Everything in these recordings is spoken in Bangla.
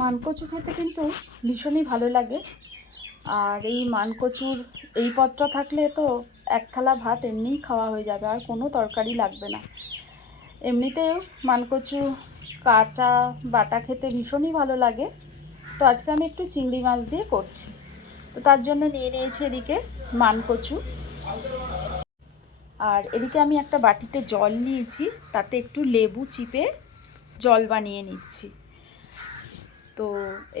মানকচু খেতে কিন্তু ভীষণই ভালো লাগে। আর এই মানকচুর এই পদটা থাকলে তো এক থালা ভাত এমনিই খাওয়া হয়ে যাবে, আর কোনো তরকারি লাগবে না। এমনিতেও মানকচু, কাঁচা, বাটা খেতে ভীষণই ভালো লাগে। তো আজকে আমি একটু চিংড়ি মাছ দিয়ে করছি। তো তার জন্য নিয়ে নিয়েছি এদিকে মানকচু। আর এদিকে আমি একটা বাটিতে জল নিয়েছি, তাতে একটু লেবু চিপে জল বানিয়ে নিচ্ছি। তো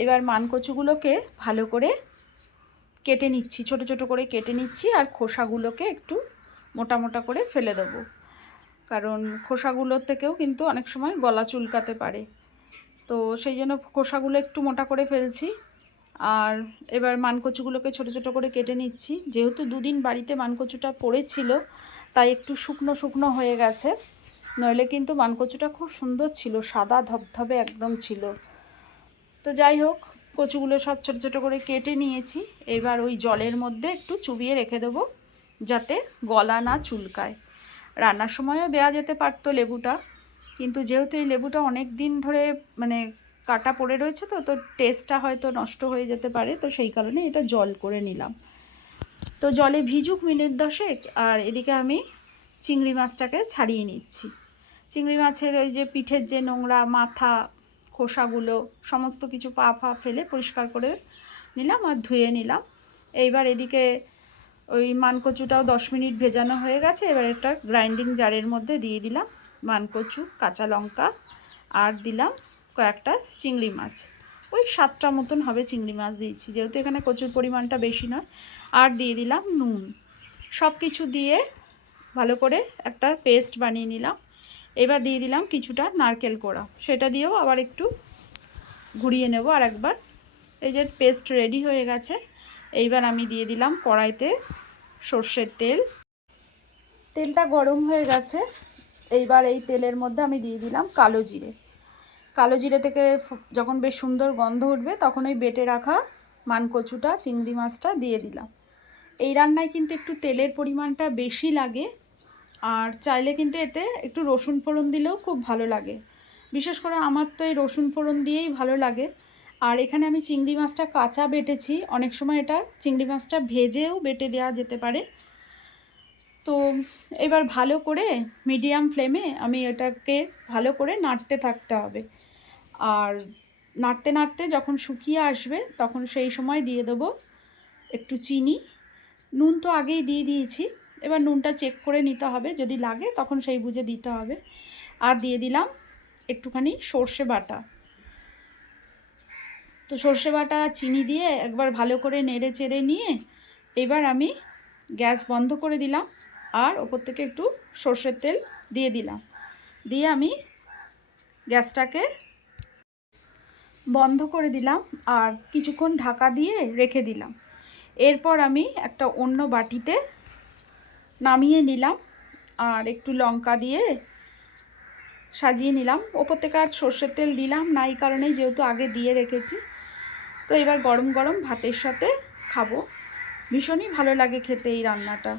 এবার মানকচুগুলোকে ভালো করে কেটে নিচ্ছি, ছোট ছোট করে কেটে নিচ্ছি আর খোসাগুলোকে একটু মোটা মোটা করে ফেলে দেবো। কারণ খোসাগুলোর থেকেও কিন্তু অনেক সময় গলা চুলকাতে পারে। তো সেই জন্য খোসাগুলো একটু মোটা করে ফেলছি। আর এবার মানকচুগুলোকে ছোট ছোট করে কেটে নিচ্ছি। যেহেতু দুদিন বাড়িতে মানকচুটা পড়েছিল, তাই একটু শুকনো শুকনো হয়ে গেছে। নইলে কিন্তু মানকচুটা খুব সুন্দর ছিল, সাদা ধবধবে একদম ছিল। তো যাই হোক, কচুগুলো সব ছোটো ছোটো করে কেটে নিয়েছি। এবার ওই জলের মধ্যে একটু চুবিয়ে রেখে দেবো, যাতে গলা না চুলকায়। রান্নার সময়ও দেওয়া যেতে পারতো লেবুটা, কিন্তু যেহেতু এই লেবুটা অনেক দিন ধরে মানে কাটা পড়ে রয়েছে তো তো টেস্টটা হয়তো নষ্ট হয়ে যেতে পারে, তো সেই কারণে এটা জল করে নিলাম। তো জলে ভিজুক মিনিট দশেক, আর এদিকে আমি চিংড়ি মাছটাকে ছাড়িয়ে নিচ্ছি। চিংড়ি মাছের ওই যে পিঠের যে নোংরা মাথা খোসাগুলো, সমস্ত কিছু পা ফা ফেলে পরিষ্কার করে নিলাম আর ধুয়ে নিলাম। এইবার এদিকে ওই মানকচুটাও দশ মিনিট ভেজানো হয়ে গেছে, এবার একটা গ্রাইন্ডিং জারের মধ্যে দিয়ে দিলাম মানকচু, কাঁচা লঙ্কা আর দিলাম কয়েকটা চিংড়ি মাছ। ওই সাতটা মতন হবে চিংড়ি মাছ দিয়েছি, যেহেতু এখানে কচুর পরিমাণটা বেশি নয়। আর দিয়ে দিলাম নুন। সব কিছু দিয়ে ভালো করে একটা পেস্ট বানিয়ে নিলাম। এবার দিয়ে দিলাম কিছুটা নারকেল কোড়া। সেটা দিয়েও আবার একটু ঘুরিয়ে নেব আর একবার এই যে পেস্ট রেডি হয়ে গেছে। এইবার আমি দিয়ে দিলাম কড়াইতে সর্ষের তেল। তেলটা গরম হয়ে গেছে। এইবার এই তেলের মধ্যে আমি দিয়ে দিলাম কালো জিরে। কালো জিরে থেকে যখন বেশ সুন্দর গন্ধ উঠবে, তখন ওই বেটে রাখা মানকচুটা, চিংড়ি মাছটা দিয়ে দিলাম। এই রান্নায় কিন্তু একটু তেলের পরিমাণটা বেশি লাগে। আর চাইলে কিন্তু এতে একটু রসুন ফোড়ন দিলেও খুব ভালো লাগে। বিশেষ করে আমার তো এই রসুন ফোড়ন দিয়েই ভালো লাগে। আর এখানে আমি চিংড়ি মাছটা কাঁচা বেটেছি। অনেক সময় এটা চিংড়ি মাছটা ভেজেও বেটে দেওয়া যেতে পারে। তো এবার ভালো করে মিডিয়াম ফ্লেমে আমি এটাকে ভালো করে নাড়তে থাকতে হবে। আর নাড়তে নাড়তে যখন শুকিয়ে আসবে তখন সেই সময় দিয়ে দেবো একটু চিনি। নুন তো আগেই দিয়ে দিয়েছি। এবার নুনটা চেক করে নিতে হবে, যদি লাগে তখন সেই বুঝে দিতে হবে। আর দিয়ে দিলাম একটুখানি সর্ষে বাটা। তো সর্ষে বাটা, চিনি দিয়ে একবার ভালো করে নেড়ে চেড়ে নিয়ে এবার আমি গ্যাস বন্ধ করে দিলাম আর ওপর থেকে একটু সর্ষের তেল দিয়ে দিলাম। দিয়ে আমি গ্যাসটাকে বন্ধ করে দিলাম আর কিছুক্ষণ ঢাকা দিয়ে রেখে দিলাম। এরপর আমি একটা অন্য বাটিতে নামিয়ে নিলাম আর একটু লঙ্কা দিয়ে সাজিয়ে নিলাম। ওপর থেকে আর সর্ষের তেল দিলাম না, এই কারণেই যেহেতু আগে দিয়ে রেখেছি। তো এবার গরম গরম ভাতের সাথে খাব। ভীষণই ভালো লাগে খেতে এই রান্নাটা।